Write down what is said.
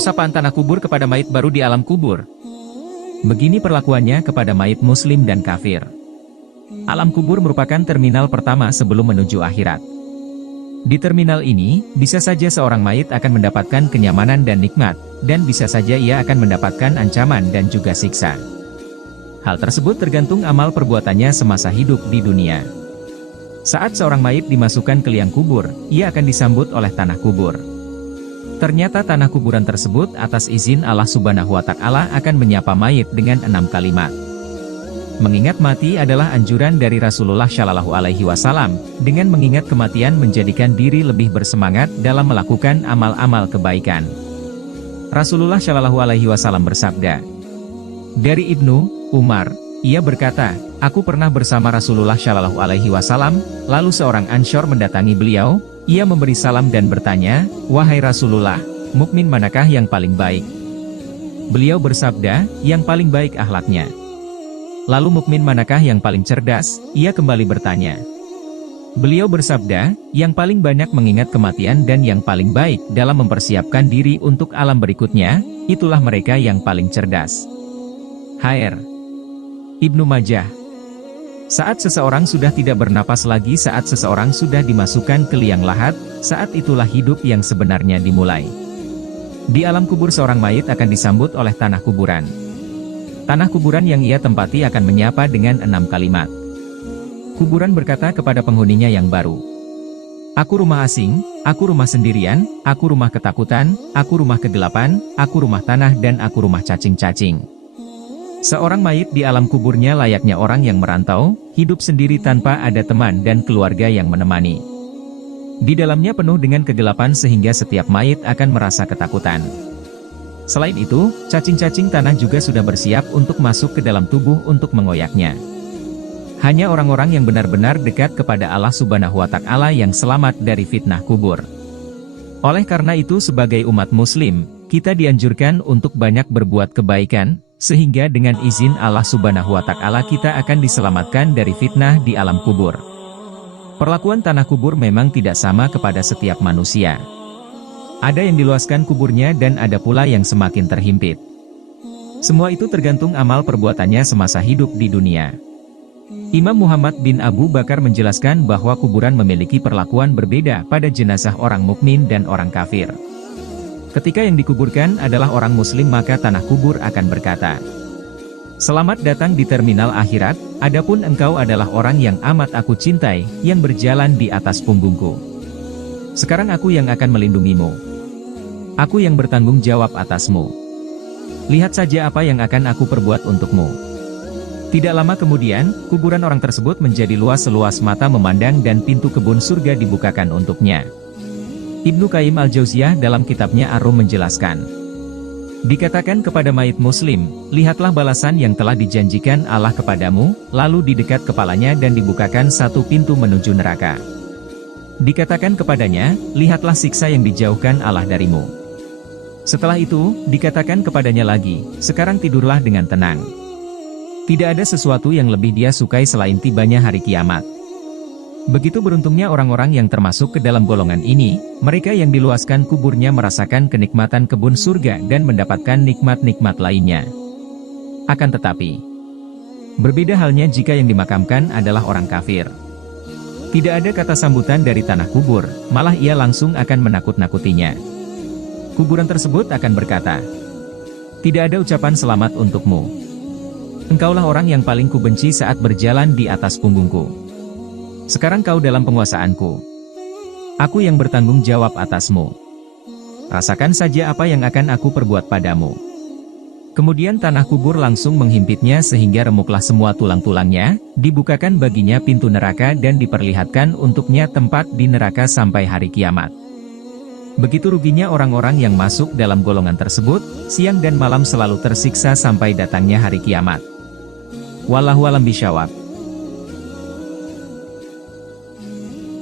Sapaan tanah kubur kepada mayit baru di alam kubur. Begini perlakuannya kepada mayit muslim dan kafir. Alam kubur merupakan terminal pertama sebelum menuju akhirat. Di terminal ini, bisa saja seorang mayit akan mendapatkan kenyamanan dan nikmat, dan bisa saja ia akan mendapatkan ancaman dan juga siksa. Hal tersebut tergantung amal perbuatannya semasa hidup di dunia. Saat seorang mayit dimasukkan ke liang kubur, ia akan disambut oleh tanah kubur. Ternyata tanah kuburan tersebut atas izin Allah Subhanahu wa Ta'ala akan menyapa mayit dengan 6 kalimat. Mengingat mati adalah anjuran dari Rasulullah Shallallahu Alaihi Wasallam, dengan mengingat kematian menjadikan diri lebih bersemangat dalam melakukan amal-amal kebaikan. Rasulullah Shallallahu Alaihi Wasallam bersabda, dari Ibnu Umar, ia berkata, aku pernah bersama Rasulullah Shallallahu Alaihi Wasallam, lalu seorang Ansyar mendatangi beliau. Ia memberi salam dan bertanya, wahai Rasulullah, mukmin manakah yang paling baik? Beliau bersabda, yang paling baik akhlaknya. Lalu mukmin manakah yang paling cerdas? Ia kembali bertanya. Beliau bersabda, yang paling banyak mengingat kematian dan yang paling baik dalam mempersiapkan diri untuk alam berikutnya, itulah mereka yang paling cerdas. Hr. Ibnu Majah. Saat seseorang sudah tidak bernapas lagi, saat seseorang sudah dimasukkan ke liang lahat, saat itulah hidup yang sebenarnya dimulai. Di alam kubur seorang mayit akan disambut oleh tanah kuburan. Tanah kuburan yang ia tempati akan menyapa dengan 6 kalimat. Kuburan berkata kepada penghuninya yang baru, aku rumah asing, aku rumah sendirian, aku rumah ketakutan, aku rumah kegelapan, aku rumah tanah dan aku rumah cacing-cacing. Seorang mayit di alam kuburnya layaknya orang yang merantau, hidup sendiri tanpa ada teman dan keluarga yang menemani. Di dalamnya penuh dengan kegelapan sehingga setiap mayit akan merasa ketakutan. Selain itu, cacing-cacing tanah juga sudah bersiap untuk masuk ke dalam tubuh untuk mengoyaknya. Hanya orang-orang yang benar-benar dekat kepada Allah Subhanahu wa Ta'ala yang selamat dari fitnah kubur. Oleh karena itu sebagai umat muslim, kita dianjurkan untuk banyak berbuat kebaikan, sehingga dengan izin Allah Subhanahu wa Ta'ala kita akan diselamatkan dari fitnah di alam kubur. Perlakuan tanah kubur memang tidak sama kepada setiap manusia. Ada yang diluaskan kuburnya dan ada pula yang semakin terhimpit. Semua itu tergantung amal perbuatannya semasa hidup di dunia. Imam Muhammad bin Abu Bakar menjelaskan bahwa kuburan memiliki perlakuan berbeda pada jenazah orang mukmin dan orang kafir. Ketika yang dikuburkan adalah orang muslim maka tanah kubur akan berkata, selamat datang di terminal akhirat, adapun engkau adalah orang yang amat aku cintai, yang berjalan di atas punggungku. Sekarang aku yang akan melindungimu. Aku yang bertanggung jawab atasmu. Lihat saja apa yang akan aku perbuat untukmu. Tidak lama kemudian, kuburan orang tersebut menjadi luas seluas mata memandang dan pintu kebun surga dibukakan untuknya. Ibnu Qayyim al-Jauziyah dalam kitabnya Ar-Rum menjelaskan, dikatakan kepada mayit muslim, lihatlah balasan yang telah dijanjikan Allah kepadamu, lalu di dekat kepalanya dan dibukakan satu pintu menuju neraka. Dikatakan kepadanya, lihatlah siksa yang dijauhkan Allah darimu. Setelah itu, dikatakan kepadanya lagi, sekarang tidurlah dengan tenang. Tidak ada sesuatu yang lebih dia sukai selain tibanya hari kiamat. Begitu beruntungnya orang-orang yang termasuk ke dalam golongan ini, mereka yang diluaskan kuburnya merasakan kenikmatan kebun surga dan mendapatkan nikmat-nikmat lainnya. Akan tetapi, berbeda halnya jika yang dimakamkan adalah orang kafir. Tidak ada kata sambutan dari tanah kubur, malah ia langsung akan menakut-nakutinya. Kuburan tersebut akan berkata, tidak ada ucapan selamat untukmu. Engkaulah orang yang paling kubenci saat berjalan di atas punggungku. Sekarang kau dalam penguasaanku. Aku yang bertanggung jawab atasmu. Rasakan saja apa yang akan aku perbuat padamu. Kemudian tanah kubur langsung menghimpitnya sehingga remuklah semua tulang-tulangnya, dibukakan baginya pintu neraka dan diperlihatkan untuknya tempat di neraka sampai hari kiamat. Begitu ruginya orang-orang yang masuk dalam golongan tersebut, siang dan malam selalu tersiksa sampai datangnya hari kiamat. Wallahu a'lam bishawab.